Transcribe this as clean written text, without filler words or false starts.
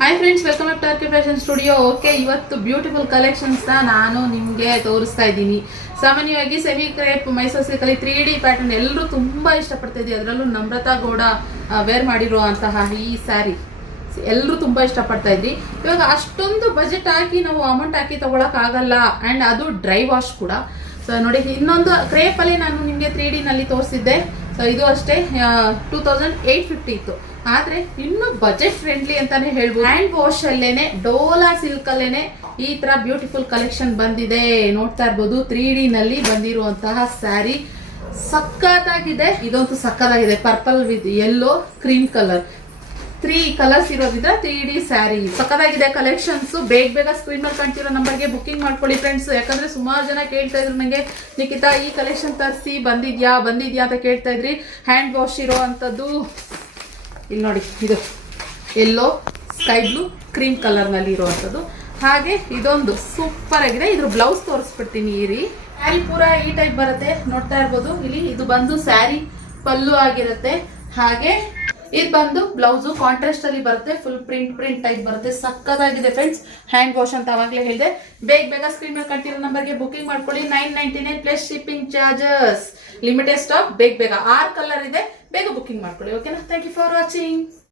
Hi friends, welcome back to R K fashion studio. Okay, ಇವತ್ತು beautiful ಕಲೆಕ್ಷನ್ಸ್ನ ನಾನು ನಿಮಗೆ ತೋರಿಸ್ತಾ ಇದ್ದೀನಿ. ಸಾಮಾನ್ಯವಾಗಿ ಸೆಮಿ ಕ್ರೇಪ್ ಮೈಸೂರು ಸಿಲ್ಕಲ್ಲಿ 3D ಪ್ಯಾಟರ್ನ್ ಎಲ್ಲರೂ ತುಂಬ ಇಷ್ಟಪಡ್ತಾ ಇದ್ದೀವಿ. ಅದರಲ್ಲೂ ನಮ್ರತಾ ಗೌಡ ವೇರ್ ಮಾಡಿರುವಂತಹ ಈ ಸ್ಯಾರಿ ಎಲ್ಲರೂ ತುಂಬ ಇಷ್ಟಪಡ್ತಾ ಇದ್ರಿ. ಇವಾಗ ಅಷ್ಟೊಂದು ಬಜೆಟ್ ಹಾಕಿ ನಾವು ಅಮೌಂಟ್ ಹಾಕಿ ತೊಗೊಳಕ್ಕಾಗಲ್ಲ, ಆ್ಯಂಡ್ ಅದು ಡ್ರೈ ವಾಶ್ ಕೂಡ. ಸೊ ನೋಡಿ, ಇನ್ನೊಂದು ಕ್ರೇಪಲ್ಲಿ ನಾನು ನಿಮಗೆ 3D ನಲ್ಲಿ ತೋರಿಸಿದ್ದೆ. ಸೊ ಇದು ಅಷ್ಟೇ 2850 ಇತ್ತು. ಆದ್ರೆ ಇನ್ನು ಬಜೆಟ್ ಫ್ರೆಂಡ್ಲಿ ಅಂತಾನೆ ಹೇಳ್ಬೋದು. ಹ್ಯಾಂಡ್ ವಾಶ್ ಅಲ್ಲೇನೆ ಡೋಲಾ ಸಿಲ್ಕ್ ಅಲ್ಲೇನೆ ಈ ತರ ಬ್ಯೂಟಿಫುಲ್ ಕಲೆಕ್ಷನ್ ಬಂದಿದೆ. ನೋಡ್ತಾ ಇರ್ಬೋದು, 3D ನಲ್ಲಿ ಬಂದಿರುವಂತಹ ಸ್ಯಾರಿ ಸಕ್ಕತ್ತಾಗಿದೆ. ಇದಂತೂ ಸಕ್ಕತ್ತಾಗಿದೆ. Purple with yellow, cream colour, 3 colours ಇರೋದ್ರಿಂದ 3D ಸ್ಯಾರಿ ಸಕ್ಕತ್ತಾಗಿದೆ. ಕಲೆಕ್ಷನ್ಸ್ ಬೇಗ ಸ್ಕ್ರೀನ್ ಮೇಲೆ ಕಾಣ್ತಿರೋ ನಂಬರ್ಗೆ ಬುಕಿಂಗ್ ಮಾಡ್ಕೊಳ್ಳಿ ಫ್ರೆಂಡ್ಸ್. ಯಾಕಂದ್ರೆ ಸುಮಾರು ಜನ ಕೇಳ್ತಾ ಇದ್ರು ನಂಗೆ, ನಿಖಿತಾ ಈ ಕಲೆಕ್ಷನ್ ತರಿಸಿ ಬಂದಿದ್ಯಾ ಅಂತ ಕೇಳ್ತಾ ಇದ್ರಿ. ಹ್ಯಾಂಡ್ ವಾಶ್ ಇರೋ ಅಂತದ್ದು ಇಲ್ಲಿ ನೋಡಿ, ಇದು ಎಲ್ಲೋ, ಸ್ಕೈ ಬ್ಲೂ, ಕ್ರೀಮ್ ಕಲರ್ ನಲ್ಲಿ ಇರುವಂತದ್ದು. ಹಾಗೆ ಇದೊಂದು ಸೂಪರ್ ಆಗಿದೆ. ಇದ್ರ ಬ್ಲೌಸ್ ತೋರಿಸ್ಬಿಡ್ತೀನಿ ಇರಿ. ಸ್ಯಾರಿ ಪೂರಾ ಈ ಟೈಪ್ ಬರುತ್ತೆ, ನೋಡ್ತಾ ಇರ್ಬೋದು. ಇಲ್ಲಿ ಇದು ಬಂದು ಸ್ಯಾರಿ ಪಲ್ಲು ಆಗಿರುತ್ತೆ. ಹಾಗೆ ಇದು ಬಂದು ಬ್ಲೌಸು ಕಾಂಟ್ರಾಸ್ಟ್ ಅಲ್ಲಿ ಬರುತ್ತೆ. ಫುಲ್ ಪ್ರಿಂಟ್ ಟೈಪ್ ಬರುತ್ತೆ. ಸಕ್ಕತ್ತಾಗಿದೆ ಫ್ರೆಂಡ್ಸ್. ಹ್ಯಾಂಡ್ ವಾಶ್ ಅಂತ ಅವಾಗಲೇ ಹೇಳಿದೆ. ಬೇಗ ಸ್ಕ್ರೀನ್ ಮೇಲೆ ಕಂಟಿರೋ ನಂಬರ್ಗೆ ಬುಕಿಂಗ್ ಮಾಡ್ಕೊಳ್ಳಿ. 999 plus shipping charges. Limited stock. ಬೇಗ 6 ಕಲರ್ ಇದೆ. ಬೇಗ ಬುಕಿಂಗ್ ಮಾಡ್ಕೊಳ್ಳಿ. ಓಕೆನಾ? Thank you for watching.